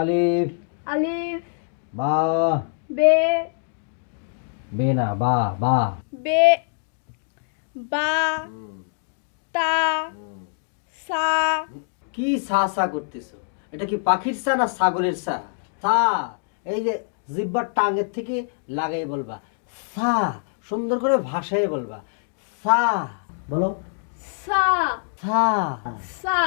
আলিফ আলিফ বা বে বে না বা বা বে বা তা সা কি সা সা করতেছো? এটা কি পাখির সা না ছাগলের সা? সা এই যে জিহ্বার টাঙের থেকে লাগাই বলবা, সা সুন্দর করে ভাষায় বলবা, সা বলো, সা সা। সা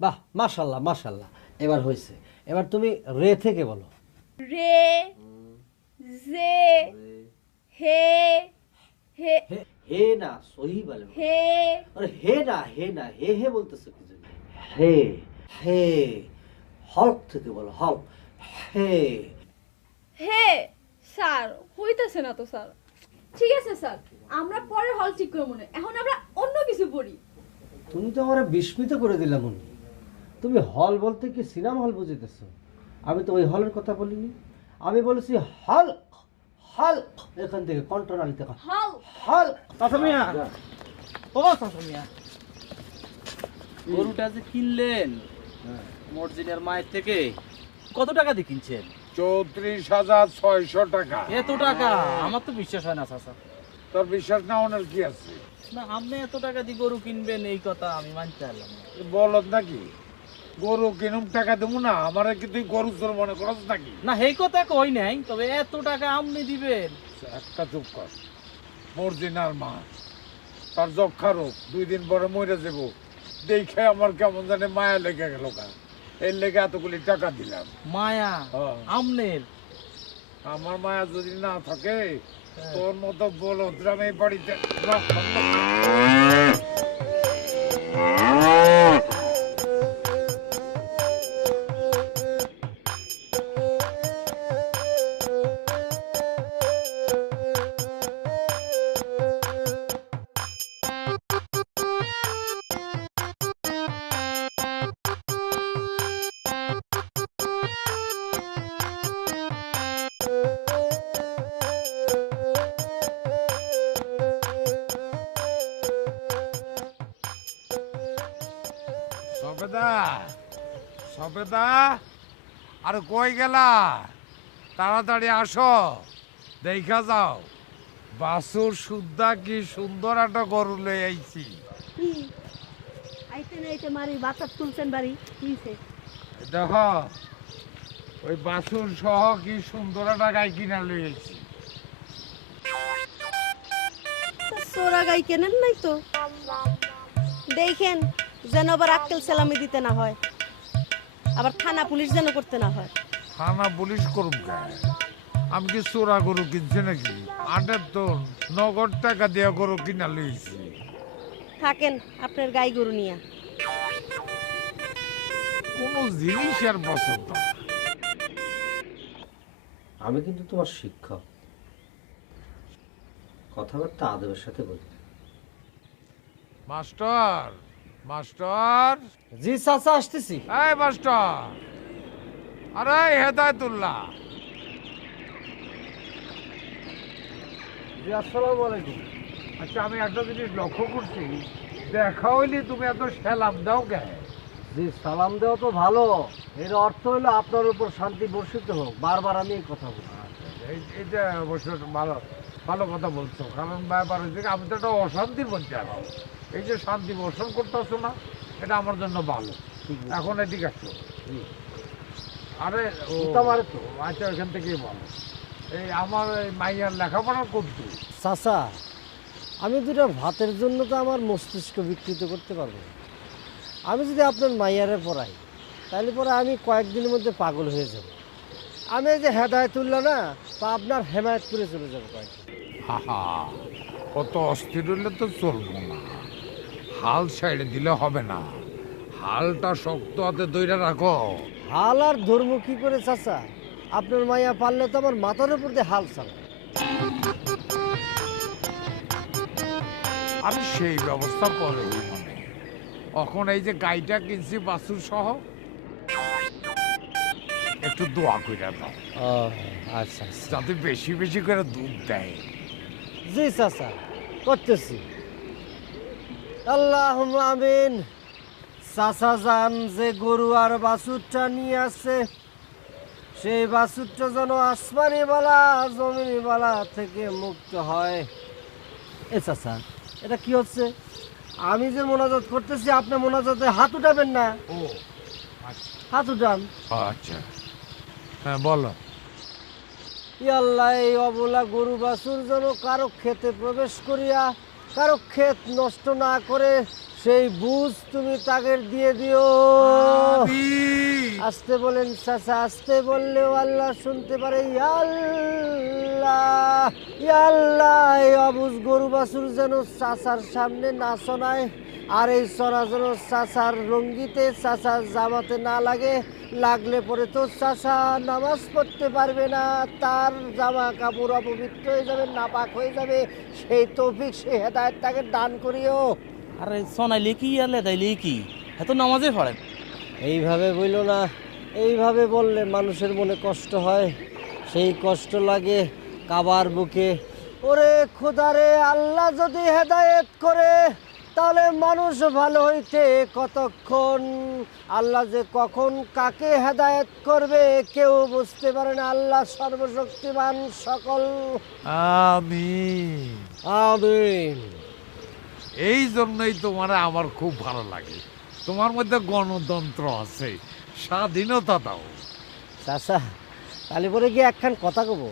বাহ, মাশাল্লাহ মাশাল্লাহ, এবার হয়েছে। এবার তুমি রে থেকে বলো। রে জে হে হে হে হে না, সহি বলে। হে আরে হে না, হে না, হে হে বলতেছো কি জন্য? হে হে, হল্ক থেকে বলো, হল্ক। হে হে স্যার হইতাছে না তো স্যার। ঠিক আছে স্যার, আমরা পরে হল ঠিক করব মনে, এখন আমরা অন্য কিছু পড়ি। তুমি তো আমার বিস্মিত করে দিলাম উনি। তুমি হল বলতে কি সিনেমা হল বুঝিতেছো? আমি তো ওই হলের কথা বলিনি, আমি বলেছি হাল্ক। হাল্ক এখান থেকে কন্ট্রোল থেকে হল হাল্ক। চাচা মিয়া, ও চাচা মিয়া, গরুটা যে কিনলেন মসজিদের মায়ের থেকে, কত টাকা দিয়ে কিনছেন? 34,600 টাকা। এত টাকা আমার তো বিশ্বাস হয় না চাচা। তোর বিশ্বাস না হওয়ার কি আছে? না, আপনি এত টাকা দিয়ে গরু কিনবেন এই কথা আমি মানতে পারলাম না। বলত নাকি গরু কিনুম টাকা দেবো না? আমার কি তুই গরু তোর মনে করস নাকি? না এই কথা কই নাই, তবে এত টাকা আপনি দিবেন? একটা চুপ কর। মর্জিনার মা, তার যক্ষা রোগ, 2 দিন পরে মরে যাব। দেখে আমার কেমন জানে মায়া লেগে গেল। এর লেগে এতগুলি টাকা দিলাম। মায়া হ্যাঁ। আমনের? আমার মায়া যদি না থাকে তোর মতো বলদরাম এই বাড়িতে রাখতাম না। সবেদা, সবেদা, আরে কই গেলা? তাড়াতাড়ি আসো, দেখা যাও। বাসুর সুদ্ধা কি সুন্দর একটা গরু লই আইছি। কি আইতে না আইতে মারি বাচ্চা তুলছেন বাড়ি কিছে? দেখ, ওই বাসুর সহ কি সুন্দর একটা গাই কিনা লই আইছি। সোরা গাই কেনেন নাই তো, দেখেন যেন আবার আক্কেল সালামি দিতে না হয়, আবার থানা পুলিশ যেন করতে না হয়। থানা পুলিশ করুম গায়ে? আমি কি চোরা গরু কিনছি নাকি? আটের তো নগদ টাকা দিয়া গরু কিনা লইছি। থাকেন আপনার গাই গরু নিয়া। কোন জিনিস আর পছন্দ না। আমি কিন্তু তোমার শিক্ষক, কথাবার্তা আদবের সাথে বলি। মাস্টার, মাস্টার, জি চাচা, আসতেছি। এই মাস্টার, আরে হেদায়েতুল্লাহ। জি আসসালামু আলাইকুম। আচ্ছা, আমি একটা জিনিস লক্ষ্য করছি, দেখা হইলে তুমি এত সালাম দাও কে? জি সালাম দেওয়া তো ভালো, এর অর্থ হলো আপনার উপর শান্তি বর্ষিত হোক। বারবার আমি এই কথা বলি। এইটা অবশ্য ভালো ভালো কথা বলছো, কারণ ব্যাপার হচ্ছে আমি তো একটা অশান্তির মধ্যে আছি। এই যে শান্তি বর্ষণ করতেছো না, এটা আমার জন্য ভালো। এখন এদিকে আসো। আরে ও তোমার তো আচ্ছা, ওইখান থেকেই বলো। এই আমার এই মাইয়ার লেখাপড়া করতে চাচা, আমি দুটো ভাতের জন্য তো আমার মস্তিষ্ক বিকৃত করতে পারবো না। আমি যদি আপনার মাইয়ারে পড়াই, তাহলে পরে আমি কয়েকদিনের মধ্যে পাগল হয়ে যাব। আমি এই যে হেদায়েতুল্লাহ না, তা আপনার হেমায়েতপুরে চলে যাবো কয়েকদিন। হাহা, কত অস্থির হলে তো চলবো না। হাল ছেড়ে দিলে হবে না, হালটা শক্ত হাতে ধরে রাখো। হাল আর ধর্ম কি করে চাচা? আপনার মাইয়া পারলে তো আমার মাথার উপর দিয়ে হাল চালা। আমি সেই ব্যবস্থা করে মানে এখন এই যে গাইটা কিনছি বাছুর সহ, একটু দোয়া করে দাও ও আচ্ছা আচ্ছা, যাতে বেশি বেশি করে দুধ দেয়। জি চাচা, করতেছি। আল্লাহুম্মা আমিন। চাচা যান যে গরু আর বাছুরটা নিয়ে আসছে, সেই বাছুরটা যেন আসমানি বালা জমিনি বালা থেকে মুক্ত হয়। এ চাচা, এটা কি হচ্ছে? আমি যে মোনাজাত করতেছি, আপনি মোনাজাতে হাত উঠাবেন না। ও আচ্ছা হাত উঠান। আচ্ছা, হ্যাঁ বলো। আল্লাহ, এই অবলা গরু বাছুর যেন কারো ক্ষেতে প্রবেশ করিয়া কারো ক্ষেত নষ্ট না করে সেই বুঝ তুমি তাদের দিয়ে দিও। আসতে বলেন চাচা, আসতে বললেও আল্লাহ শুনতে পারে। ইয়া আল্লাহ, ইয়া আল্লাহ, এই অবুঝ গরু বাছুর যেন চাচার সামনে না শোনায়, আর এই চড়া যেন চাচার রঙ্গিতে চাচার জামাতে না লাগে। লাগলে পরে তো চাচা নামাজ পড়তে পারবে না, তার জামা কাপড় অপবিত্র হয়ে যাবে, নাপাক হয়ে যাবে। সেই তৌফিক, সেই হেদায়েত তাকে দান করিও। আরে সোনাইলে কি আর লেদাইলে কি, এত নামাজে পড়েন। এইভাবে বইল না, এইভাবে বললে মানুষের মনে কষ্ট হয়, সেই কষ্ট লাগে কাবার বুকে। ওরে খোদারে, আল্লাহ যদি হেদায়েত করে তাহলে মানুষ ভালো হইতে কতক্ষণ। আল্লাহ যে কখন কাকে হেদায়েত করবে কেউ বুঝতে পারে না। আল্লাহ সর্বশক্তিমান, সকল। আমিন। আমিন। এই জন্যই তোমার আমার খুব ভালো লাগে, তোমার মধ্যে গণতন্ত্র আছে, স্বাধীনতা দাও। চাচা, তাহলে পরে গিয়ে একখান কথা কব।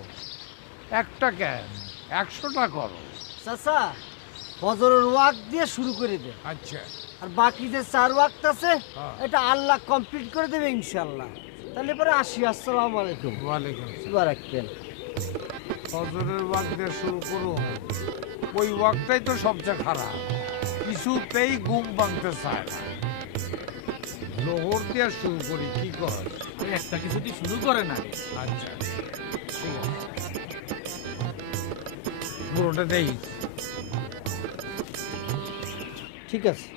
একটা কেন, 100টা করো। চাচা, ফজরের ওয়াক্ত দিয়ে শুরু করে দে, আচ্ছা আর বাকি যে 4 ওয়াক্ত আছে হ্যাঁ। এটা আল্লাহ কমপ্লিট করে দেবে ইনশাআল্লাহ। তাহলে পরে আসি। আসসালামু আলাইকুম। ওয়ালাইকুম আসসালাম। দোয়া রাখবেন। ফজরের ওয়াক্ত দিয়ে শুরু করো, ওই ওয়াক্তটাই তো সবচেয়ে খারাপ, কিছুতেই ঘুম ভাঙতে চায় না। লোহর দিয়ে শুরু করি, কি কর? একটা কিছু দিয়ে শুরু করে না। আচ্ছা ঠিক আছে, পুরোটা দেই। ঠিক আছে,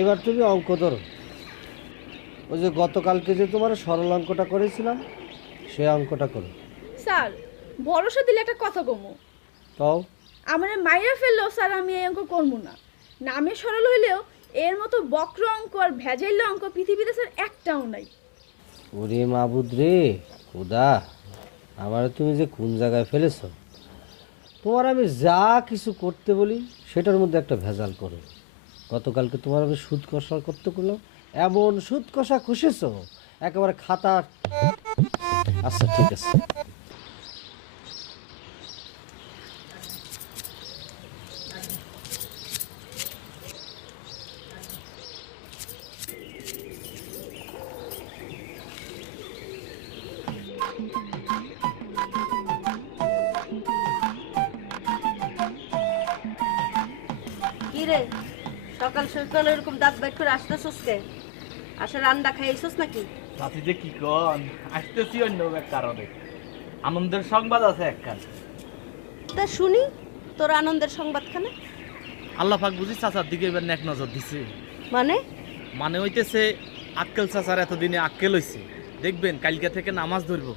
এবার তুমি অঙ্ক ধরো। ওই যে গতকালকে যে তোমার সরল অঙ্কটা করেছিলাম, সে অঙ্কটা করো। স্যার, ভরসা দিলে একটা কথা কমু। তাও আমার মাইরা ফেললেও স্যার আমি এই অঙ্ক করবো না। নামে সরল হইলেও এর মতো বক্র অঙ্ক আর ভেজাইল অঙ্ক পৃথিবীতে স্যার একটাও নাই। ওরে মাবুদ রে খোদা, আমার তুমি যে কোন জায়গায় ফেলেছ। তোমার আমি যা কিছু করতে বলি সেটার মধ্যে একটা ভেজাল করো। গতকালকে তোমার আমি সুদ কষা করতে করলাম, এমন সুদ কষা খুশেছ একেবারে খাতা। আচ্ছা ঠিক আছে। কি রে, সকাল সকাল এরকম দাঁত বাইট করে আসতেছস কে? আসলে আন্ডা খাইছিস নাকি? সাথী যে কি কন, আসতেছি অন্য এক কারণে। আনন্দের সংবাদ আছে একখান। তা শুনি তোর আনন্দের সংবাদখানে। আল্লাহ পাক বুঝি চাচার দিকে এবার এক নজর দিছে। মানে? মানে হইতেছে আক্কেল চাচার এতদিনে আক্কেল হইছে, দেখবেন কালকে থেকে নামাজ ধরব।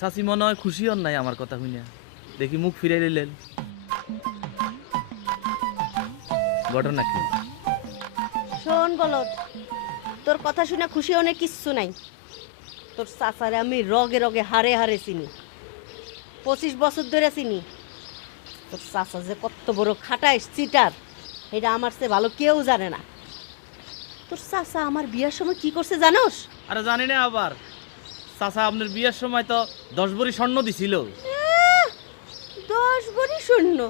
চাচি মনে হয় খুশি হন নাই আমার কথা শুনে, দেখি মুখ ফিরাই নিলেন। ঘটনা কি? শোন বলত, তোর কথা শুনে খুশি অনেক কিচ্ছু নাই। তোর চাচারে আমি রগে রগে হারে হারে চিনি, 25 বছর ধরে চিনি। তোর চাচা যে কত বড় খাটাইস চিটার, এটা আমার চেয়ে ভালো কেউ জানে না। তোর চাচা আমার বিয়ার সময় কি করছে জানোস? আরে জানি না, আবার চাচা আপনার বিয়ের সময় তো 10 ভরি স্বর্ণ দিছিল। 10 ভরি স্বর্ণ?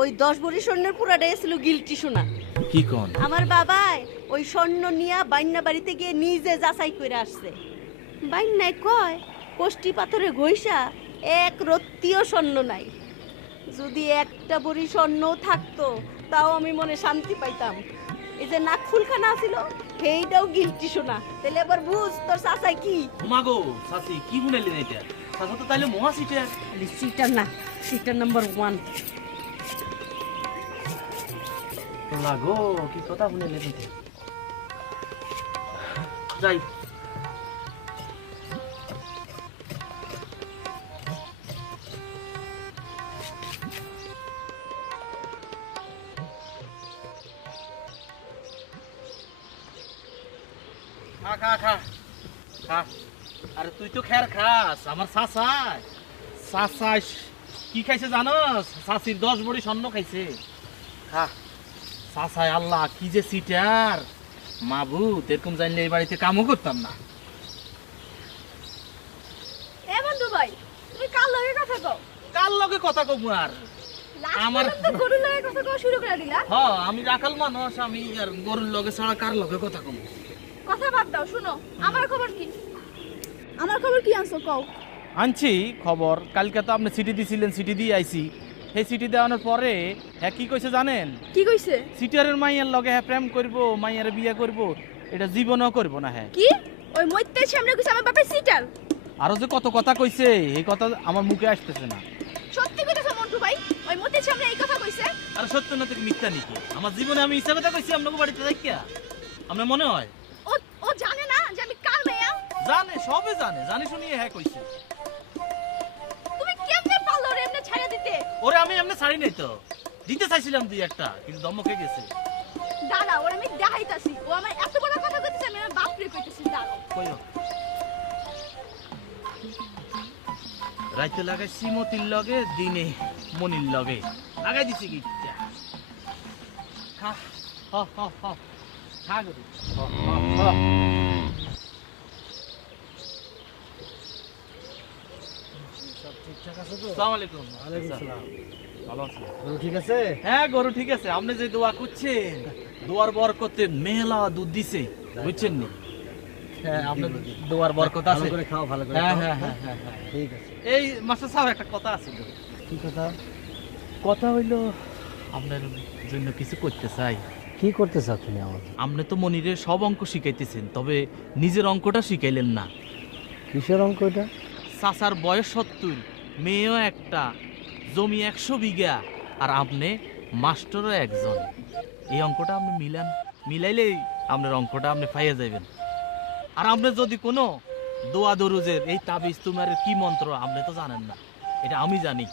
ওই 10 ভরি স্বর্ণের পুরাটাই ছিল গিলটি সোনা। কি কন? আমার বাবাই ওই স্বর্ণ নিয়া বাইন্না বাড়িতে গিয়ে নিজে যাচাই করে আসছে। বাইন্নায় কয় কোষ্টি পাথরে ঘইসা এক রত্তিও স্বর্ণ নাই। যদি একটা ভরি স্বর্ণ থাকতো তাও আমি মনে শান্তি পাইতাম। এই যে নাক ফুলখানা ছিল সেইটাও গিলটি সোনা। তাহলে এবার বুঝ তোর চাচাই কি। মাগো চাচি কি শুনাইলেন এটা? চাচা তো তাইলে মহা সিটার। সিটার না, সিটার নাম্বার 1। লাগো কি কথা শুনাইলেন এটা? যাই খা খা খা খা। আরে তুই তো খের খাস, আমার চাচাই চাচাই কি খাইছে জানোস? চাচির 10 বড়ি স্বর্ণ খাইছে। খা চাচাই, আল্লাহ কি যে সিটার মাবুত, এরকম জানলে এই বাড়িতে কামও করতাম না। এ বন্ধু ভাই, তুমি কার লগে কথা কও? কার লগে কথা কব আর? লাস্ট আমার- পর্যন্ত গরুর লগে কথা কওয়া শুরু করে দিলা। হ্যাঁ, আমি রাখাল মানুষ, আমি আর গরুর লগে ছাড়া কার লগে কথা কব? কথা বাদ দাও, শুনো আমার খবর কি? আমার খবর কি আনছো কও? আনছি খবর। কালকে তো আপনি সিটি দিছিলেন, সিটি দিয়ে আইছি। সেই সিটি দেওয়ানোর পরে হ্যাঁ কি কইছে জানেন? কি কইছে? সিটারের মাইয়ার লগে হ্যাঁ প্রেম করব, মাইয়ারে বিয়ে করব, এটা জীবনও করব না। হ্যাঁ, কি ওই মইত্যের সামনে কইছে আমার বাপের সিটার? আরো যে কত কথা কইছে, এই কথা আমার মুখে আসতেছে না। সত্যি কইতেছো মন্টু ভাই? ওই মইত্যের সামনে এই কথা কইছে? আর সত্য না থেকে মিথ্যা নাকি? আমার জীবনে আমি ইচ্ছা কথা কইছি আপনাকে বাড়িতে যাইয়া? আপনার মনে হয়? ও ও জানে না যে আমি কার মেয়া? জানে, সবে জানে, জানি শুনিয়ে হ্যাঁ কইছে। তুমি কেমনে পারলো রে এমনে ছাড়া দিতে? ওরে আমি এমনি ছাড়ি নাই তো, দিতে চাইছিলাম দুই একটা, কিন্তু দমকে গেছে। দাঁড়া, ওর আমি দেখাইতাছি। ও আমার এত বড় কথা কইতেছে, আমি আমার বাপরে কইতেছি। দাঁড়াও। কইও রাইতে লাগাইছি মতির লগে, দিনে মনির লগে লাগাই দিছি গিটটা। খা হ হ হ খা গরু। হ, হ, হ। সব ঠিকঠাক আছে তো? আসসালামু আলাইকুম। ওয়ালাইকুম সালাম। ভালো আছেন? গরু ঠিক আছে? হ্যাঁ, গরু ঠিক আছে। আপনি যে দোয়া করছেন, দোয়ার বরকতে মেলা দুধ দিছে, বুঝছেন নি? হ্যাঁ, আপনার দোয়ার বরকত ভালো আছে। করে খাও, ভালো করে হ্যাঁ খাও। হ্যাঁ হ্যাঁ হ্যাঁ হ্যাঁ। ঠিক আছে। এই মাস্টার সাহেব, একটা কথা আছে তো। কি কথা? কথা হইলো আপনার জন্য কিছু করতে চাই। কি করতে চাও তুমি আমাকে? আপনি তো মনিরে সব অঙ্ক শিখাইতেছেন, তবে নিজের অঙ্কটা শিখাইলেন না। কিসের অঙ্ক এটা? চাচার বয়স 70, মেয়েও একটা, জমি 100 বিঘা, আর আপনি মাস্টারও একজন। এই অঙ্কটা আপনি মিলাইলেই আপনার অঙ্কটা আপনি পাইয়া যাবেন। আর আপনি যদি কোনো দোয়া দরুজের এই তাবিজ তোমার কি মন্ত্র আপনি তো জানেন না, এটা আমি জানি।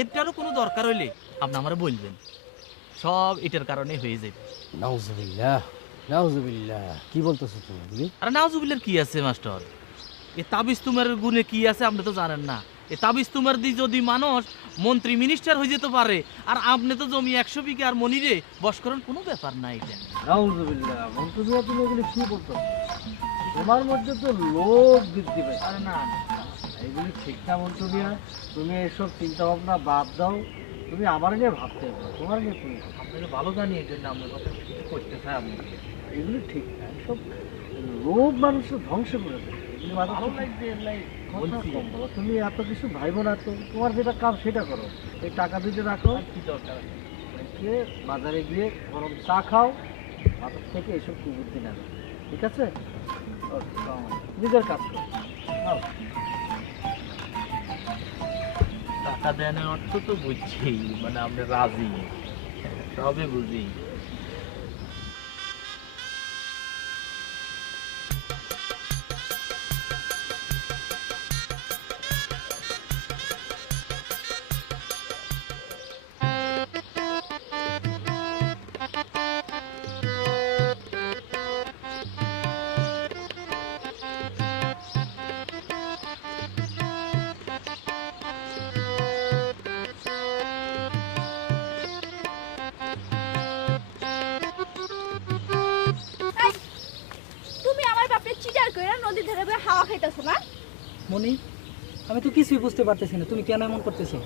এটারও কোনো দরকার হইলে আপনি আমারে বলবেন, সব এটার কারণে হয়ে যাবে। নাউজুবিল্লাহ, নাউজুবিল্লাহ। কি বলতেছো তুমি বুঝি? আর নাউজুবিল্লার কি আছে মাস্টার? এ তাবিজ তোমার গুণে কি আছে আপনি তো জানেন না। এ তাবিজ তোমার দি যদি মানুষ মন্ত্রী মিনিস্টার হয়ে যেতে পারে, আর আপনি তো জমি 100 বিঘা আর মনিরে বস করেন, কোনো ব্যাপার না এটা। নাউজুবিল্লাহ। মন্টু মিয়া, তুমি এগুলি কি বলতো? তোমার মধ্যে তো লোভ বৃদ্ধি পেয়েছে। আরে না, এগুলি ঠিক না মন্টু মিয়া। তুমি এসব চিন্তা ভাবনা বাদ দাও। তুমি আমার নিয়ে ভাবতে হবে, তোমার নিয়ে তুমি ভাবো। আপনাকে ভালো জানি এই জন্য আপনার কথা কিছু করতে চাই আপনি। এগুলি ঠিক না। এসব লোভ মানুষের ধ্বংস করে দেয়। এগুলি ভালো মানুষের লাগছে এর লাই কথা বলছি। কম বলো। তুমি এত কিছু ভাইবো না তো। তোমার যেটা কাম সেটা করো। এই টাকা দুটো রাখো, আর কি দরকার আছে? গিয়ে বাজারে গিয়ে গরম চা খাও, বাজার থেকে এসব কুবুদ্ধি নেবে। ঠিক আছে? ওকে, নিজের কাজ করো। নাও। টাকা দেওয়ার অর্থ তো বুঝছি, মানে আপনি রাজি, সবে বুঝি। এই, তুমি আমার বাপরে চিটার কইরা নদীর ধারে বসে হাওয়া খাইতাছো না? মনি, আমি তো কিছুই বুঝতে পারতেছি না, তুমি কেন এমন করতেছো?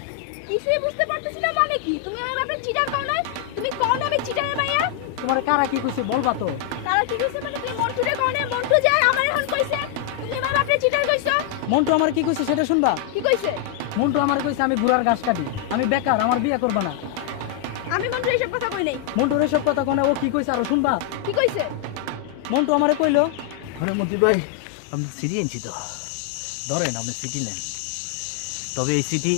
কিছুই বুঝতে পারতেছি না মানে কি? তুমি আমার বাপরে চিটার কও না? তুমি কও না আমি চিটারের মাইয়া? তোমার কারা কি কইছে বলবা তো? তারা কি কইছে মানে? তুমি মন্টুরে কও না? মন্টু যায় আমার এখন কইছে তুমি আমার বাপরে চিটার কইছো? মন্টু আমার কি কইছে সেটা শুনবা? কি কইছে? মন্টু আমার কইছে আমি ঘোড়ার ঘাস কাটি, আমি বেকার, আমার বিয়ে করবা না। আমি মন্টু এসব কথা কই নাই। মন্টুর এসব কথা কোনে, ও কি কইছে আরো শুনবা? কি কইছে? মন্টু আমারে কইলো আরে মতি ভাই, আমি সিটি আনছি তো, ধরেন আপনি সিটি নেন। তবে এই সিটি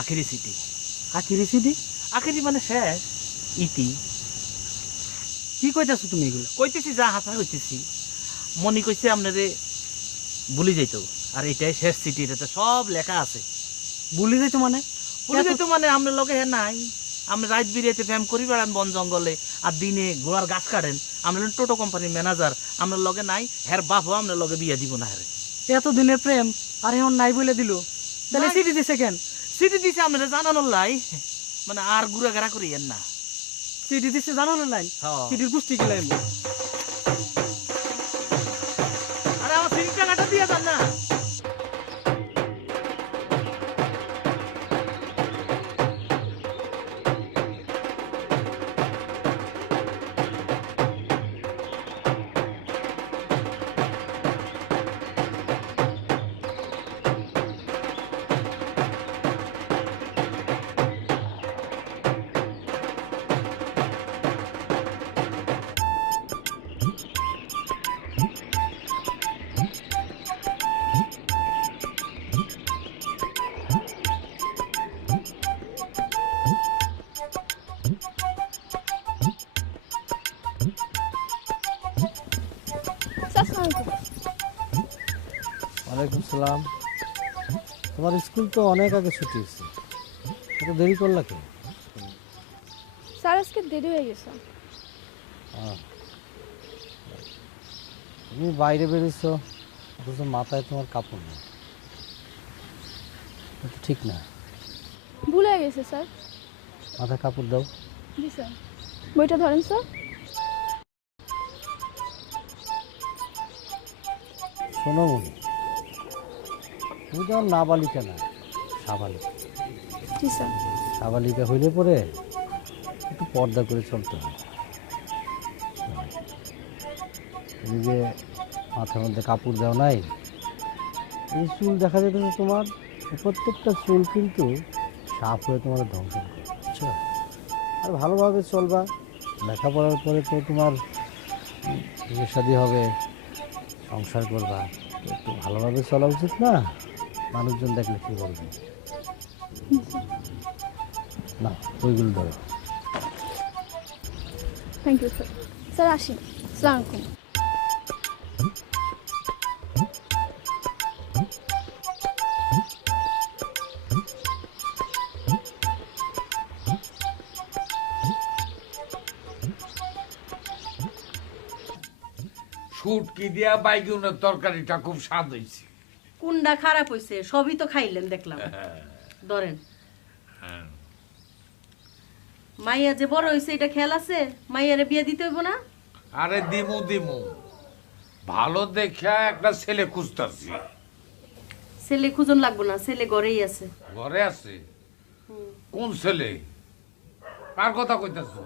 আখেরি সিটি। আখিরি সিডি? আখেরি মানে শেষ ইতি। কি কইতাছো তুমি এগুলো? কইতেছি যা হাসা কইতেছি। মনি কইছে আপনারে ভুলে যাইতো, আর এটাই শেষ সিটি, এটাতে সব লেখা আছে। ভুলি যাইতো মানে? ভুলে যাইতো মানে আপনার লগে হ্যাঁ নাই, আপনি রাত বিরিয়াতে প্রেম করি বেড়ান বন জঙ্গলে, আর দিনে ঘোড়ার গাছ কাটেন, আমরা টোটো কোম্পানির ম্যানেজার, আপনার লগে নাই, হ্যার বাপও আপনার লগে বিয়ে দিব না হ্যাঁ। এত দিনের প্রেম আর এখন নাই বলে দিল, তাহলে নাই। সিটি দিছে কেন? সিটি দিছে আপনারা জানানোর লাই, মানে আর ঘুরাঘেরা করিয়েন না। সিটি দিছে জানানো নাই, হ্যাঁ। সিটির গোষ্ঠী কিলাই আরে আমার সিটি টাকাটা দিয়ে দেন না। স্যার আসসালামু আলাইকুম। ওয়ালাইকুম সালাম। তোমার স্কুল তো অনেক আগে ছুটি হয়েছে, এত দেরি করলা কেন? স্যার আজকে দেরি হয়ে গেছে। তুমি বাইরে বেরিয়েছো, অথচ মাথায় তোমার কাপড় নেই, এটা ঠিক না। ভুলে গেছে স্যার। মাথায় কাপড় দাও। জি স্যার। বইটা ধরেন স্যার। শোনো মনি, তুমি তো আর নাবালিকা না, সাবালিকা। জি স্যার। সাবালিকা হইলে পরে একটু পর্দা করে চলতে হবে। তুমি যে মাথার মধ্যে কাপড় দাও নাই, এই চুল দেখা যেতেছে তোমার, এই প্রত্যেকটা চুল কিন্তু সাপ হয়ে তোমার ধ্বংস করে, বুঝছো? আর ভালোভাবে চলবা, লেখাপড়ার পরে তো তোমার বিয়ে শাদী হবে, সংসার করবা, তো একটু ভালোভাবে চলা উচিত না? মানুষজন দেখলে কী বলবে? না, ওইগুলো ধরো। Thank you sir. স্যার আসি। আসসালামু আলাইকুম। শুটকি দিয়া বাইগুনের তরকারিটা খুব স্বাদ হয়েছে। কোনটা খারাপ হইছে? সবই তো খাইলেন দেখলাম। ধরেন, মাইয়া যে বড় হইছে এটা খেয়াল আছে? মাইয়ারে বিয়ে দিতে হইব না? আরে দিমু দিমু, ভালো দেখা একটা ছেলে খুঁজতাছি। ছেলে খুঁজন লাগবো না, ছেলে ঘরেই আছে। ঘরে আছে? কোন ছেলে? কার কথা কইতাছো?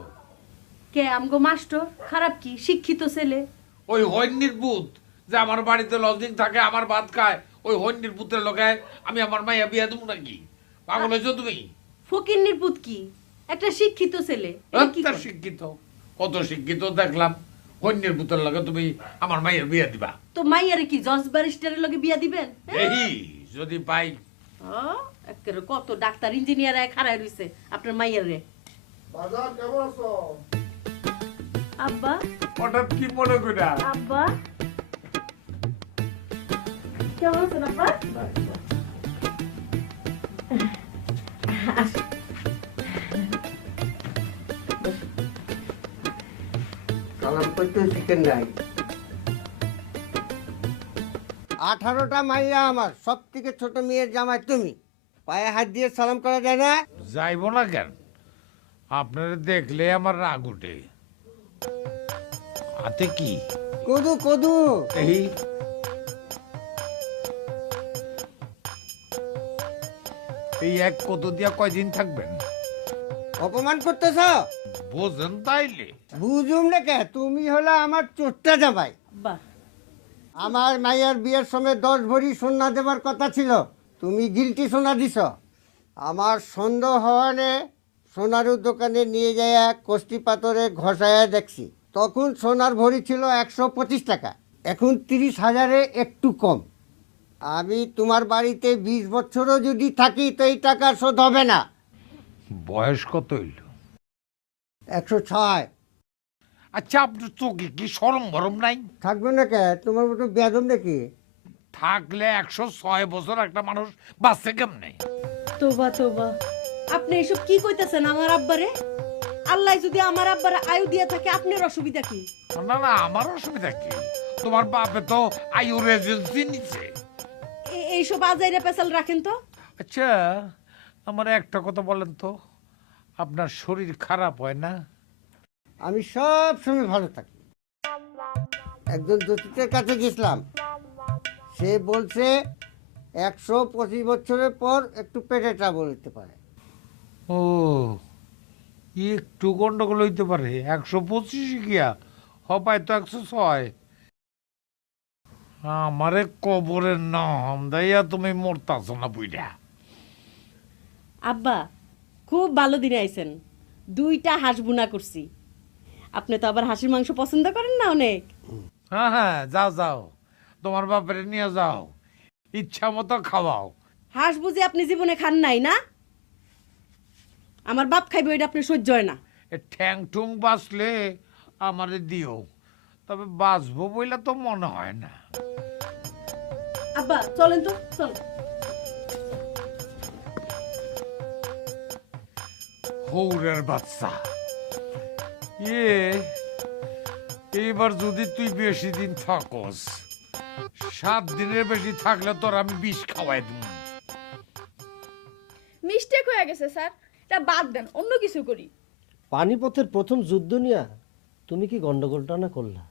কে আমগো মাস্টার? খারাপ কি? শিক্ষিত ছেলে। ওই হন্যির পুত যে আমার বাড়িতে লজিং থাকে, আমার ভাত খায়, ওই হন্যির পুত্রের লোকে আমি আমার মাইয়া বিয়া দেবো নাকি? পাগল হয়েছো তুমি? ফকিন্নির পুত কি? একটা শিক্ষিত ছেলে। এটা কি একটা করে? শিক্ষিত, কত শিক্ষিত দেখলাম, হন্যির পুত্রের লোকে তুমি আমার মাইয়ের বিয়া দিবা? তো মাইয়ারে কি জজ ব্যারিস্টারের লগে বিয়া দিবেন? এই যদি পাই। একেবারে কত ডাক্তার ইঞ্জিনিয়ার খাড়াই রইছে আপনার মাইয়ারে। বাজার কেমন আছো? আব্বা, হঠাৎ কি মনে কইরা? আব্বা কেমন আছেন আব্বা? সালাম করতে শিখেন নাই। 18টা মাইয়া আমার, সব থেকে ছোট মেয়ের জামাই তুমি, পায়ে হাত দিয়ে সালাম করা যায় না? যাইব না কেন? আপনারা দেখলে আমার রাগ উঠে। হাতে কি? কদু কদু। এই এই এক কত দিয়া কয়দিন থাকবেন? অপমান করতেছ? বোঝেন তাইলে? বুঝুম না কে, তুমি হলো আমার চোরটা জামাই। আব্বা, আমার মাইয়ার বিয়ের সময় 10 ভরি সোনা দেবার কথা ছিল, তুমি গিলটি সোনা দিছ। আমার সন্দেহ হওয়ানে সোনারুর দোকানে নিয়ে যায় কষ্টি পাথরে ঘষায়া দেখছি, তখন সোনার ভরি ছিল 125 টাকা, এখন 30,000-এ একটু কম। আমি তোমার বাড়িতে 20 বছরও যদি থাকি তো এই টাকা শোধ হবে না। বয়স কত হইল? 106। আচ্ছা, আপনার চোখে কি শরম ভরম নাই? থাকবে না কে, তোমার মতো বেদম নাকি? থাকলে 106 বছর একটা মানুষ বাঁচছে কেমনে? তোবা তোবা, আপনি এসব কি কইতাছেন আমার আব্বারে? আল্লাহ যদি আমার আব্বার আয়ু দিয়ে থাকে আপনার অসুবিধা কি? না না, আমার অসুবিধা কি? তোমার বাপে তো আয়ুর এজেন্সি নিচ্ছে। এইসব আজাইরা পেশাল রাখেন তো। আচ্ছা, আমার একটা কথা বলেন তো, আপনার শরীর খারাপ হয় না? আমি সব সময় ভালো থাকি। একজন জ্যোতিষের কাছে গেছিলাম, সে বলছে 125 বছরের পর একটু পেটে ট্রাবল হতে পারে। ও, একটু গন্ডগোল হইতে পারে। 125 গিয়া হবাই তো 106। আমারে কবরের নাম দাইয়া তুমি মরতাছ না বুইড়া। আব্বা খুব ভালো দিনে আইছেন, 2টা হাঁস বুনা করছি। আপনি তো আবার হাঁসের মাংস পছন্দ করেন না অনেক। হ্যাঁ হ্যাঁ, যাও যাও, তোমার বাপের নিয়ে যাও, ইচ্ছা মতো খাওয়াও। হাঁস বুঝি আপনি জীবনে খান নাই না? আমার বাপ খাইবে, ওইটা আপনি সহ্য হয় না। এ ঠ্যাং ঠুং বাঁচলে আমারে দিও, তবে বাঁচবো বইলা তো মনে হয় না। আব্বা চলেন তো, চল। হৌরের বাচ্চা, এইবার যদি তুই বেশি দিন থাকস, 7 দিনের বেশি থাকলে তোর আমি বিষ খাওয়াই দেব। মিস্টেক হয়ে গেছে স্যার, এটা বাদ দেন, অন্য কিছু করি। পানিপথের প্রথম যুদ্ধ নিয়ে তুমি কি গন্ডগোলটা না করলা?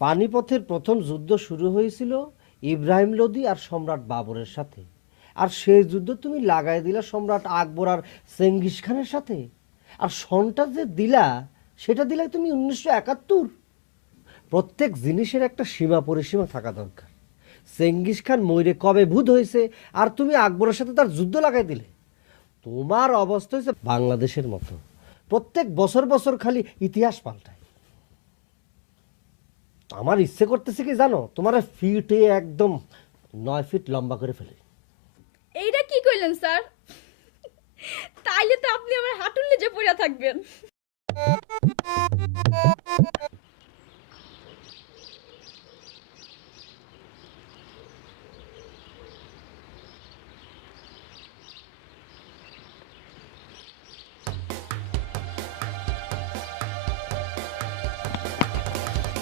পানিপথের প্রথম যুদ্ধ শুরু হয়েছিল ইব্রাহিম লোদি আর সম্রাট বাবরের সাথে, আর সেই যুদ্ধ তুমি লাগাই দিলা সম্রাট আকবর আর চেঙ্গিস খানের সাথে। আর সনটা যে দিলা, সেটা দিলাই তুমি 1971। প্রত্যেক জিনিসের একটা সীমা পরিসীমা থাকা দরকার। চেঙ্গিস খান ময়ূরে কবে ভূত হয়েছে, আর তুমি আকবরের সাথে তার যুদ্ধ লাগাই দিলে। তোমার অবস্থা হয়েছে বাংলাদেশের মতো, প্রত্যেক বছর বছর খালি ইতিহাস পাল্টায়। আমার ইচ্ছে করতেছে কি জানো, তোমার ফিটে একদম 9 ফিট লম্বা করে ফেলে। এইটা কি কইলেন স্যার? তাইলে তো আপনি আমার হাঁটুর নিচে পড়ে থাকবেন।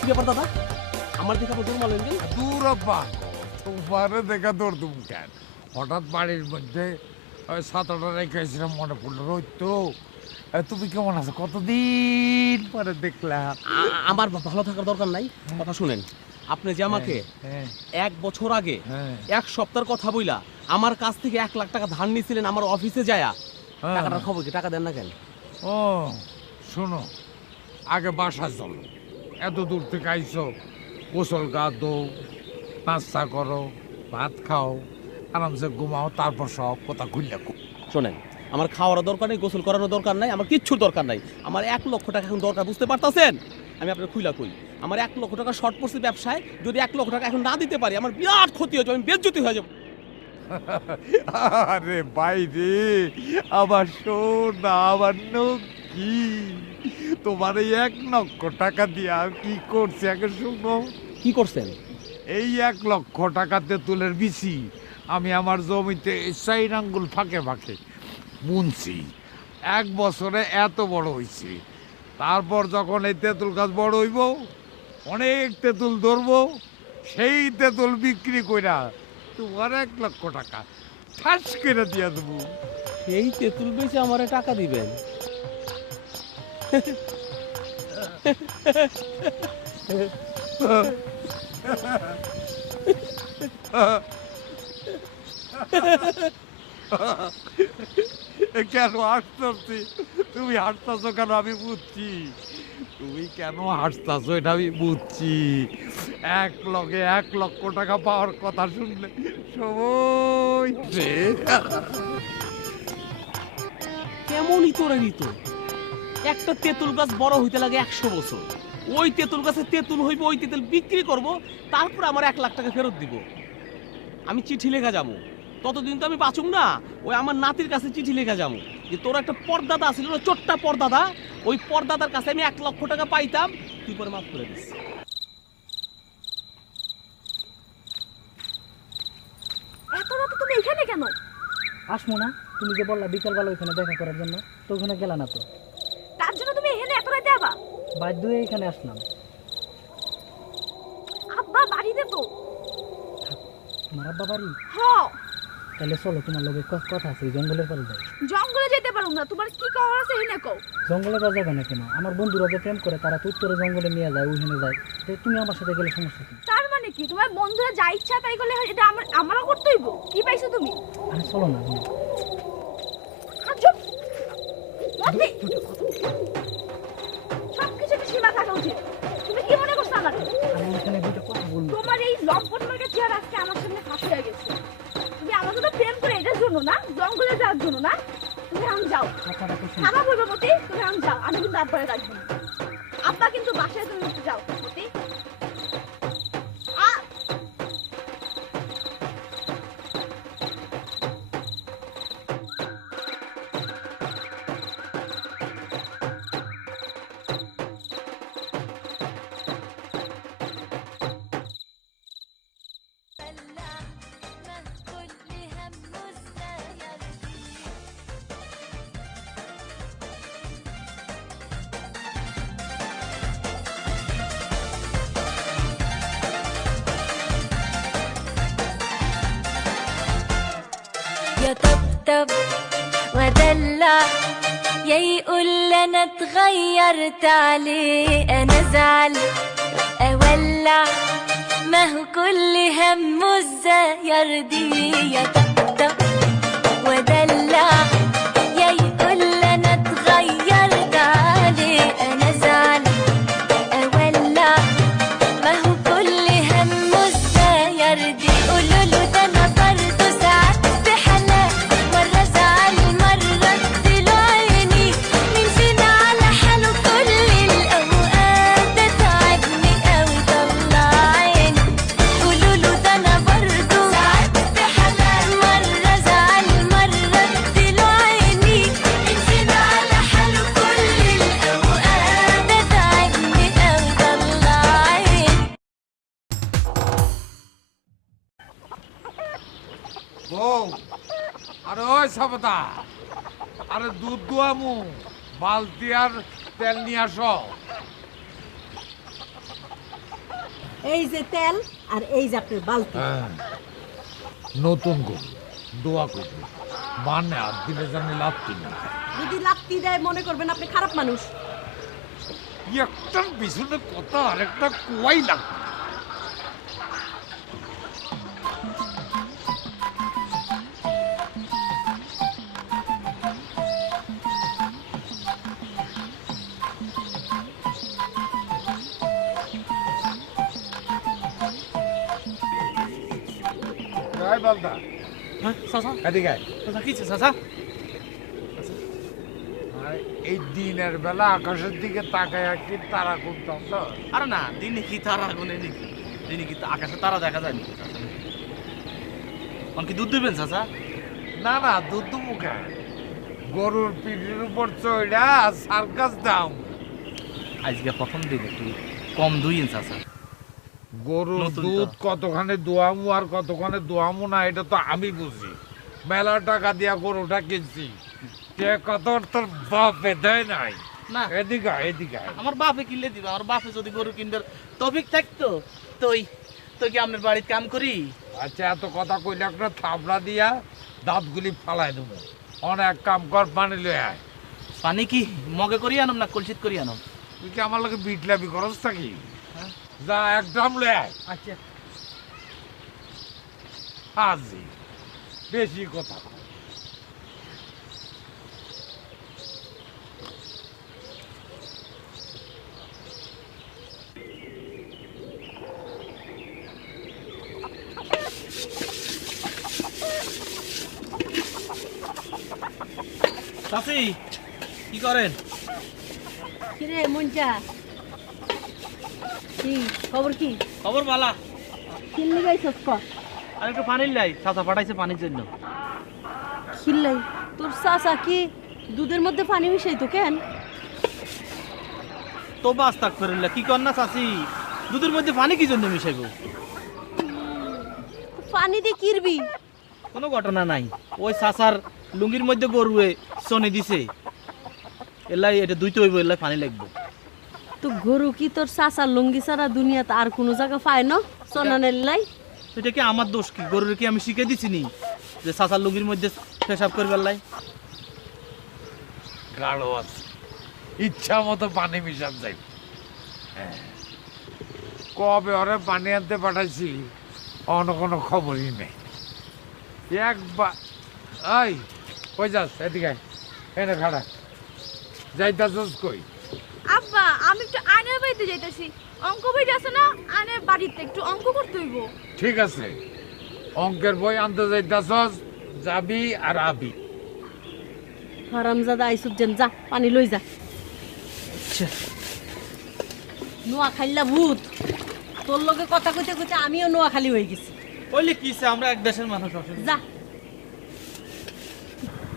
কি ব্যাপার দাদা, আমার দিকে আপনার দূর মারলেন যে? দূর তোমারে দেখা দৌড় তুমি কেন? হঠাৎ বাড়ির মধ্যে ওই ছাতাটা রেখেছিলাম, মনে পড়লো। ওই তো, তুমি কেমন আছো? কতদিন পরে দেখলাম। আমার ভালো থাকার দরকার নাই, কথা শুনেন। আপনি যে আমাকে হ্যাঁ 1 বছর আগে হ্যাঁ 1 সপ্তাহের কথা বইলা আমার কাছ থেকে 1 লাখ টাকা ধার নিয়েছিলেন আমার অফিসে যায়া, হ্যাঁ। টাকাটার খবর কি? টাকা দেন না কেন? ও শোনো, আগে বাসায় চলো। এত দূর থেকে আইসো, গোসল গা দো, নাস্তা করো, ভাত খাও, আরামসে ঘুমাও, তারপর সব কথা খুললে। শোনেন, আমার খাওয়ার দরকার নেই, গোসল করানোর দরকার নাই, আমার কিচ্ছুর দরকার নাই। আমার 1 লক্ষ টাকা এখন দরকার, বুঝতে পারতাছেন? আমি আপনার খুইলা কই, আমার 1 লক্ষ টাকা শর্ট পড়ছে ব্যবসায়। যদি 1 লক্ষ টাকা এখন না দিতে পারি, আমার বিরাট ক্ষতি হয়ে যাবে, আমি বেজ্জতি হয়ে যাবো। আরে ভাই রে, আমার সোনা, আমার কি তোমার এই 1 লক্ষ টাকা দিয়া কি করছে আগে শুনো। কি করছেন? এই 1 লক্ষ টাকাতে তুলের বিচি আমি আমার জমিতে 4 আঙ্গুল ফাঁকে ফাঁকে বুনছি। 1 বছরে এত বড় হয়েছে। তারপর যখন এই তেঁতুল গাছ বড় হইব, অনেক তেঁতুল ধরবো, সেই তেঁতুল বিক্রি কইরা তোমার 1 লক্ষ টাকা ঠাস করে দিয়া দেবো। এই তেঁতুল বেচে আমারে টাকা দিবেন? কেন হাসতেছি? তুমি হাসতেছো কেন আমি বুঝছি। তুমি কেন হাসতেছো এটা আমি বুঝছি। 1 লক্ষ টাকা পাওয়ার কথা শুনলে সময় কেমনই তোরে নিত? একটা তেঁতুল গাছ বড় হইতে লাগে 100 বছর। ওই তেঁতুল গাছে তেঁতুল হইব, ওই তেঁতুল বিক্রি করব, তারপর আমার 1 লাখ টাকা ফেরত দিব। আমি চিঠি লেখা যাবো, ততদিন তো আমি বাঁচুম না। ওই আমার নাতির কাছে চিঠি লেখা যাবো যে তোর একটা পর্দাদা ছিল না, চোট্টা পর্দাদা, ওই পর্দাদার কাছে আমি 1 লক্ষ টাকা পাইতাম, তুই পরে মাফ করে দিস। এত রাতে তুমি এখানে কেন? আসমো না, তুমি যে বললা বিকালবেলা ওইখানে দেখা করার জন্য, তো ওখানে গেলা না তো? তার জন্য বাধ্য হয়ে এখানে আসলাম। আব্বা বাড়িতে তো। তোমার আব্বা বাড়ি? হ্যাঁ। তাহলে চলো, তোমার লগে কথা আছে, জঙ্গলের পারে যাই। জঙ্গলে যেতে পারো না, তোমার কি করার আছে হিনে কও। জঙ্গলে পাওয়া যাবে না কেন? আমার বন্ধুরা যে প্রেম করে তারা তো উত্তরে জঙ্গলে নিয়ে যায়, ওইখানে যায়। তো তুমি আমার সাথে গেলে সমস্যা কি? তার মানে কি তোমার বন্ধুরা যা ইচ্ছা তাই করলে এটা আমারও করতে হইব? কি পাইছো তুমি? আরে চলো না তুমি। চুপ। মতি, সবকিছু একটা সীমা থাকা উচিত। তুমি কি মনে করছো আমাকে? আমি এখানে দুটো কথা বলবো। তোমার এই লম্পট মার্কা চেয়ার আজকে আমার সামনে ফাঁস হয়ে গেছে। তুমি আমার সাথে প্রেম করে এটার জন্য না, জঙ্গলে যাওয়ার জন্য না। তুমি আমি যাও। কথাটা তো শুনো। খাবা বলবো মতি, তুমি আমি যাও। আমি কিন্তু আব্বারে রাখবো না। আব্বা কিন্তু বাসায় তুমি যাও মতি। يطبطب ودلع يا يقول انا اتغيرت عليه انا ازعل اولع ما هو كل همه ازاي يرضيه يطبطب ودلع يا يقول انا اتغيرت عليه انا ازعل اولع ما هو كل همه ازاي يرضيه قولوا له ده انا برضه ساعات بحالات مرة زعل مرة اديله عيني مين فينا على حاله كل الاوقات ده تعبني قوي طلع عيني قولوا له ده انا برضه ساعات بحالات مرة زعل مرة اديله عيني مين فينا على حاله كل الاوقات ده تعبني قوي طلع عيني বউ, আরে ওই সাবতা, আরে দুধ দুয়ামু, বালতি আর তেল নিয়ে আসো। এই যে তেল আর এই যে আপনার বালতি। নতুন গরু দোয়া করবে, মানে আর দিলে জানি লাভতি নেই। যদি লাত্তি দেয় মনে করবেন আপনি খারাপ মানুষ। একটার পিছনে কথা আর একটা কুয়াই লাগবে। এই বলদা, হ্যাঁ চাচা, এদিকে আয়। চাচা কিছে চাচা? আর এই দিনের বেলা আকাশের দিকে তাকায় কি তারা করতাম। আরে না, দিনে কি তারা গুনে নাকি? দিনে কি আকাশে তারা দেখা যায় নাকি? কি দুধ দিবেন চাচা? না না, দুধ মুখে গরুর পিঠের উপর চড়া সার্কাস দাম। আজকে প্রথম দিন একটু কম দুইন চাচা। গরুর নতুন তো। দুধ কতখানে দোয়ামু আর কতখানে দোয়ামু না এটা তো আমি বুঝি। মেলা টাকা দিয়া গরুটা কিনছি, কে কত তোর বাপে দেয় নাই। না এদিকে আয়, এদিকে আয়। আমার বাপে কিনলে দিবে। আমার বাপে যদি গরু কিনবার তফিক থাকতো তুই তুই কি আপনার বাড়িতে কাম করি? আচ্ছা, এত কথা কইলে একটা থাবড়া দিয়া দাঁতগুলি ফালাই দেবো। অনেক কাম কর, পানি লয়ে আয়। পানি কি মগে করি আনম না কলসিত করি আনম? তুই কি আমার লোকে বিটলাবি করস থাকি? যা এক ড্রাম লয়ে আয়। আচ্ছা হাজি বেশি কথা। চাচি কি করেন? কিরে মঞ্জা, কি খবর? কি খবর বালা। কিনলি গাইছস ক? আর একটু পানির লাই, চাচা পাঠাইছে পানির জন্য। খিল্লাই তোর চাচা কি দুধের মধ্যে পানি মিশাই তো কেন? তো বাস তাক ফেরুল্লা কি কর না চাচি, দুধের মধ্যে পানি কি জন্য মিশাইবো? পানি দিয়ে কিরবি? কোনো ঘটনা নাই, ওই চাচার লুঙ্গির মধ্যে গরুয়ে চনে দিছে, এলাই এটা দুইতে হইব, এলাই পানি লাগবে। তো গরু কি তোর চাচার লুঙ্গি ছাড়া দুনিয়াতে আর কোনো জায়গা পায় না চনানের লাই? এটা কি আমার দোষ? কি গরুর কি আমি শিখে দিছি নি যে সাসার লুঙ্গির মধ্যে পেশাব করবার লাই? গাঢ় আছে, ইচ্ছা মতো পানি মিশান যাই। কবে ওরে পানি আনতে পাঠাইছি অন্য কোনো খবরই নেই। একবার এই কই যাস? এদিকে আয়। এনে খাড়া যাইতাছস কই? আব্বা আমি একটু আয়নার বাড়িতে যাইতেছি, অঙ্ক বইটা আছে না আয়নার বাড়িতে, একটু অঙ্ক করতে হইব। ঠিক আছে, অঙ্কের বই আনতে যাইতাছস, যাবি আর আবি। হারামজাদা আইসুজ্জেন, যা পানি লই যা। নোয়া খাইলা ভূত, তোর লগে কথা কইতে কইতে আমিও নোয়া খালি হয়ে গেছি। বললে কিসে, আমরা এক দেশের মানুষ। যা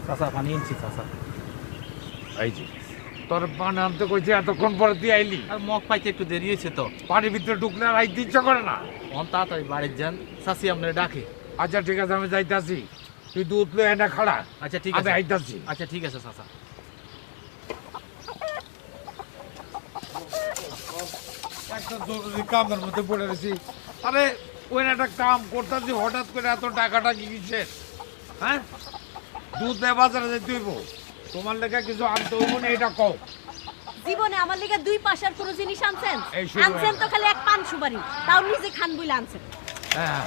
চাচা পানি আনছি চাচা। এই যে তোর পানি আনতে কইছি, এতক্ষণ পরে তুই আইলি। আর মগ পাইতে একটু দেরি হয়েছে তো। পানির ভিতরে ঢুকলে আর আইতে ইচ্ছা করে না। অন তাড়াতাড়ি বাড়ির যান, চাচি আপনার ডাকে। আচ্ছা ঠিক আছে, আমি যাইতাছি। তুই দুধ লয়ে এনে খাড়া। আচ্ছা ঠিক আমি আছে, আইতাছি। আচ্ছা ঠিক আছে চাচা। একটা জরুরি কামের মধ্যে পড়ে রয়েছি। আরে ওই একটা কাম করতেছি, হঠাৎ করে এত টাকাটা কি কিসের? হ্যাঁ, দুধ নিয়ে বাজারে যেতে হইব, তোমার লেগে কিছু আনতে হইব না, এটা কও। জীবনে আমার লিগে দুই পাশার কোনো জিনিস আনছেন? এই শুরু আনছেন তো খালি এক পান সুপারি, তাও নিজে খান বইলে আনছেন। হ্যাঁ,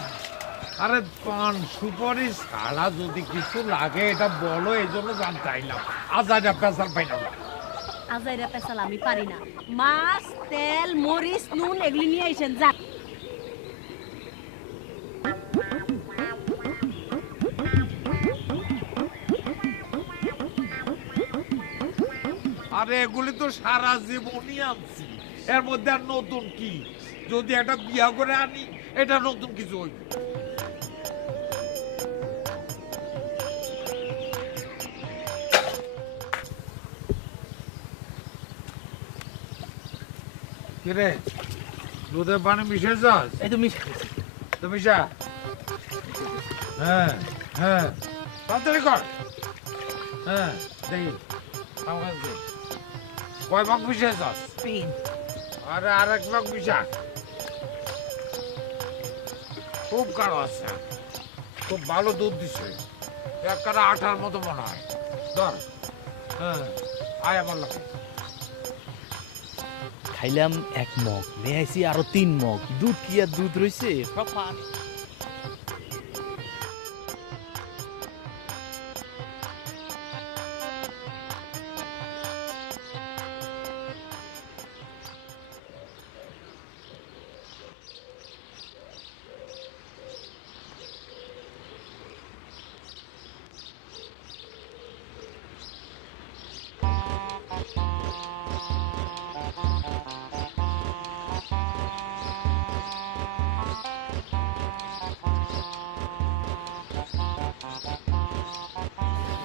আরে পান সুপারি ছাড়া যদি কিছু লাগে এটা বলো, এই জন্য জানতে আইলাম। আজ এটা পেশাল পাইলাম না। আজাইরা পেশাল আমি পারি না। মাছ, তেল, মরিচ, নুন এগুলি নিয়ে আইছেন, যা। আরে এগুলি তো সারা জীবনই আনছি, এর মধ্যে আর নতুন কি? যদি একটা বিয়া করে আনি, এটা নতুন কিছু হইব। কিরে, দুধে পানি মিশে যাস? এই তো মিশে গেছে। তো মিশা। হ্যাঁ হ্যাঁ, তাড়াতাড়ি কর। হ্যাঁ দেখি আমার কাছে দে। কয় ভাগ মিশে যাস? 3। আরে আর এক ভাগ মিশা। খুব গাঢ় আছে, খুব ভালো দুধ দিছে, একটা আঠার মতো মনে হয়। ধর, হ্যাঁ আয় আমার লোকে। খাইলাম 1 মগ, নিয়ে আইছি আরো 3 মগ। দুধ কি আর দুধ রইছে, সব পানি।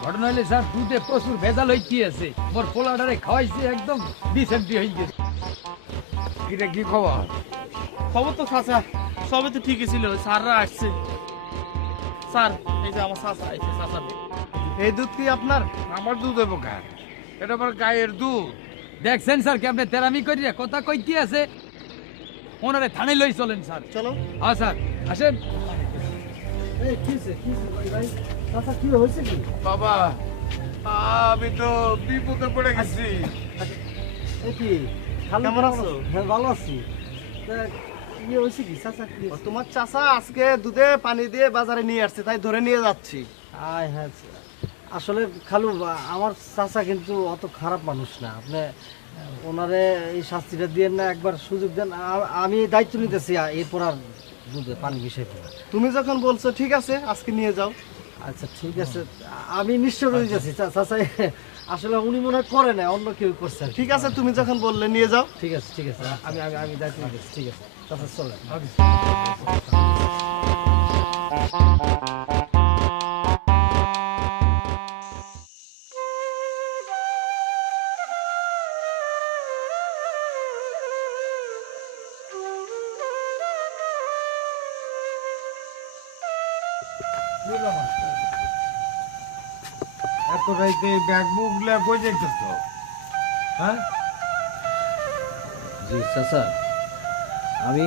ঘটনা হলে স্যার দুধে প্রচুর ভেজাল হইতে আছে, মোর পোলাডারে খাওয়াইছে একদম ডিসেন্ট্রি হয়ে গেছে। কিরে কি খবর? খবর তো চাচা সবে তো ঠিকই ছিল, স্যাররা আসছে। স্যার এই যে আমার চাচা আইছে, চাচা। এই দুধ কি আপনার? আমার দুধ হইব কেন? এটা আমার গায়ের দুধ। দেখছেন স্যার কেমনে তেরামি করিয়া কথা কইতে আছে। ওনারে থানায় লই চলেন স্যার। চলো। হ্যাঁ স্যার আসেন। এই কিসে ভাই ভাই, চাচা কি হয়েছে কি? বাবা, আমি তো বিপদে পড়ে গেছি। এই কি খালু, কেমন আছো? হ্যাঁ ভালো আছি। তা ইয়ে হয়েছে কি চাচা? কি হয়েছে? তোমার চাচা আজকে দুধে পানি দিয়ে বাজারে নিয়ে আসছে, তাই ধরে নিয়ে যাচ্ছি। আয় হ্যাঁ, আসলে খালু আমার চাচা কিন্তু অত খারাপ মানুষ না। আপনি ওনারে এই শাস্তিটা দিয়ে না, একবার সুযোগ দেন। আমি দায়িত্ব নিতেছি, এরপর আর দুধে পানি মিশাই ফেলা। তুমি যখন বলছো ঠিক আছে, আজকে নিয়ে যাও। আচ্ছা ঠিক আছে, আমি নিশ্চয় রয়ে যাচ্ছি। চাচা আসলে উনি মনে হয় করে না, অন্য কেউ করছে আর কি। ঠিক আছে, তুমি যখন বললে নিয়ে যাও। ঠিক আছে ঠিক আছে, আমি আমি আমি দায়িত্ব নিতেছি। ঠিক আছে চাচা, চলে। এত রাইতে ব্যাগ বুক গুলা কই যাইতেছ? হ্যাঁ, জি চাচা, আমি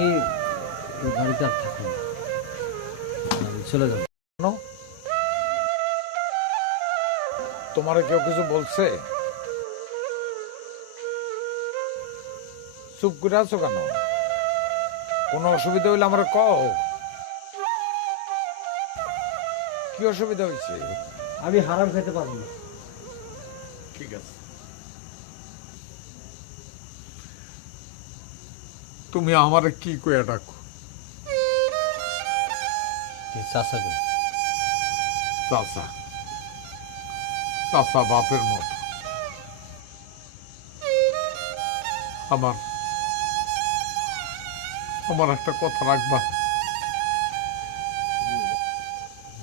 এই বাড়িতে আর থাকবো না, আমি চলে যাবো। কেন? তোমারে কেউ কিছু বলছে? চুপ করে আছো কেন? কোনো অসুবিধা হইলে আমরা কও। কি অসুবিধা হয়েছে? আমি হারাম খেতে পারবো না। ঠিক আছে, তুমি আমারে কি কইয়া ডাকো? চাচা কই? চাচা, চাচা বাপের মতো। আমার আমার একটা কথা রাখবা?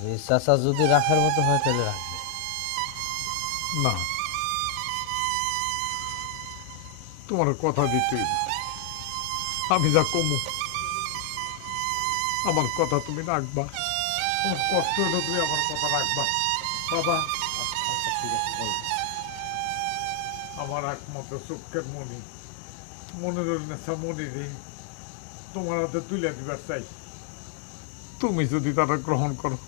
এই চাচা যদি রাখার মতো হয় তাহলে রাখবে। না, তোমার কথা দিতেই না। আমি যা কমু আমার কথা তুমি রাখবা। তোমার কষ্ট হলে তুমি আমার কথা রাখবা বাবা। আচ্ছা ঠিক আছে, বলো। আমার একমাত্র চোখের মনি, মনের নেশা মনি রে তোমার হাতে তুলে দিবার চাই। তুমি যদি তারা গ্রহণ করো,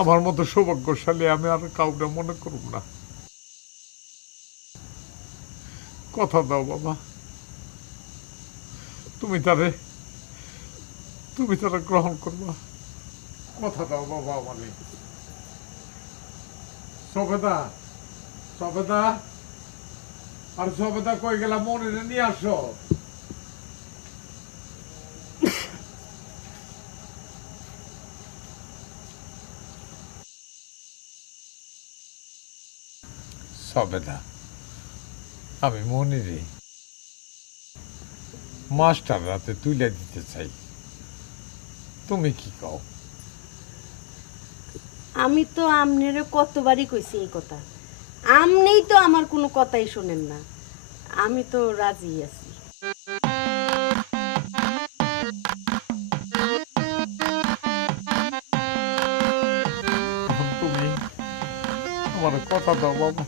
আমার মতো সৌভাগ্যশালী আমি আর কাউকে মনে করব না। কথা দাও বাবা, তুমি তারা গ্রহণ করবা। কথা দাও বাবা আমারে। সবেদা, সবেদা, আর সবেদা কই গেলা? মনে নিয়ে আসো। সবেদা, আমি মনিরে মাস্টার রাতে তুলে দিতে চাই, তুমি কি কও? আমি তো আমনেরে কতবারই কইছি এই কথা, আমনেই তো আমার কোনো কথাই শোনেন না। আমি তো রাজি আছি। তুমি আমার কথা দাও বাবা,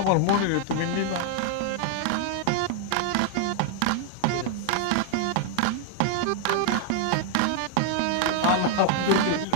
আমার মনিরে তুমি নিবা। আলহামদুলিল্লাহ।